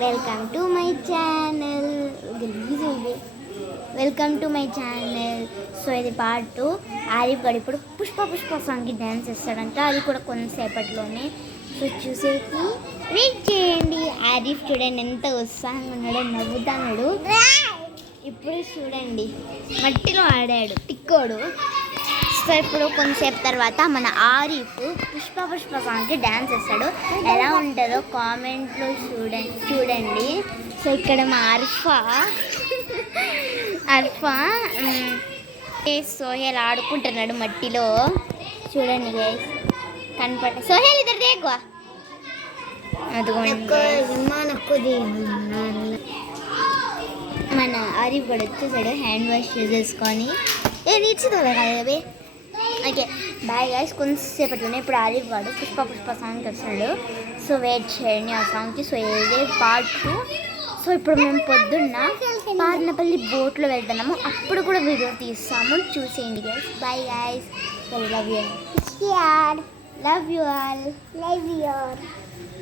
Welcome to my channel. Welcome to my channel. So ఇది part 2. Arif గడు ఇప్పుడు పుష్ప సాంగ్కి డ్యాన్స్ చేస్తాడంట. అది కూడా కొంతసేపట్లోనే. సో చూసేసి వెయిట్ చేయండి. ఆరిఫ్ చూడండి ఎంత ఉత్సాహంగా ఉన్నాడో, నవ్వుతాడు. ఇప్పుడు చూడండి మట్టిలో ఆడాడు టిక్కోడు. సో ఇప్పుడు కొంతసేపు తర్వాత మన ఆరిఫ్ పుష్ప సాంగ్కి డ్యాన్స్ చేస్తాడు. ఎలా ఉంటుందో కామెంట్లో చూడండి. సో ఇక్కడ మా అర్ఫా సోహెల్ ఆడుకుంటున్నాడు మట్టిలో. చూడండి గైస్, కనపడ సోహెల్ ఇద్దరు దేక్కువ మన ఆరిఫ్ కూడా వచ్చేసాడు హ్యాండ్ వాష్ చేసేసుకొని. ఇచ్చిదా కదా. Okay bye guys. కొంతసేపట్లోనే ఇప్పుడు ఆరిఫ్ వాడు పుష్ప సాంగ్కి వస్తాడు. సో వెయిట్ చేయండి ఆ సాంగ్కి. సో ఇదే పార్ట్ 2. సో ఇప్పుడు మేము పొద్దున్న పార్నపల్లి బోట్లో వెళ్తున్నాము. అప్పుడు కూడా వీడియో తీస్తాము, చూసేయండి guys. Bye guys. Love you all.